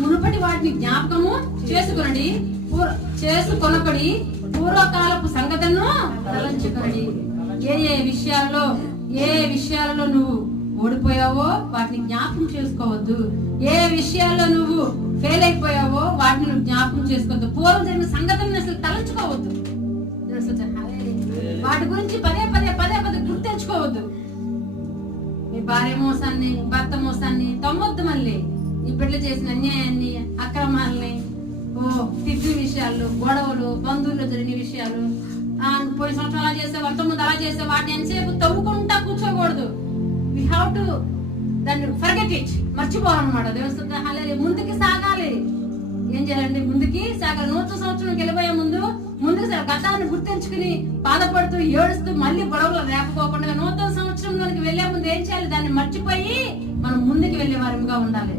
మునుపటి వాటిని జ్ఞాపకము చేసుకొనడి పూర్వకాలపు సంగతులను తలంచుకొనడి. ఏ విషయాలలో నువ్వు ఓడిపోయావో వాటిని జ్ఞాపకం చేసుకోవద్దు. ఏ విషయాల్లో నువ్వు ఫెయిల్ అయిపోయావో వాటిని నువ్వు జ్ఞాపకం చేసుకోవద్దు. పూర్వం జరిగిన సంగతులను అసలు తలంచుకోవద్దు. వాటి గురించి పదే పదే గుర్తించుకోవద్దు. మీ భార్య మోసాన్ని, భర్త మోసాన్ని తమ్మొద్దు. మళ్ళీ ఈ బిడ్డలు చేసిన అన్యాయాన్ని, అక్రమాలని, తిట్టు విషయాలు, గొడవలు, బంధువుల్లో జరిగిన విషయాలు, పోయిన సంవత్సరం అలా చేసావు, అంతకుముందు అలా చేసావు, వాటిని ఎంతసేపు తవ్వుకుంటా కూర్చోకూడదు. వి హావ్ టు దాన్ని ఫర్గెట్ ఇట్, మర్చిపోవాలన్నమాట. దేవుని ముందుకి సాగాలి. ఏం చేయాలండి? ముందుకి సాగాలి. నూతన సంవత్సరం వెళ్ళిపోయే ముందుకు గతాన్ని గుర్తించుకుని బాధపడుతూ ఏడుస్తూ మళ్ళీ గొడవలు రేపుకోకుండా నూతన సంవత్సరంలోకి వెళ్లే ముందు ఏం చేయాలి? దాన్ని మర్చిపోయి మనం ముందుకు వెళ్లే వారిగా ఉండాలి.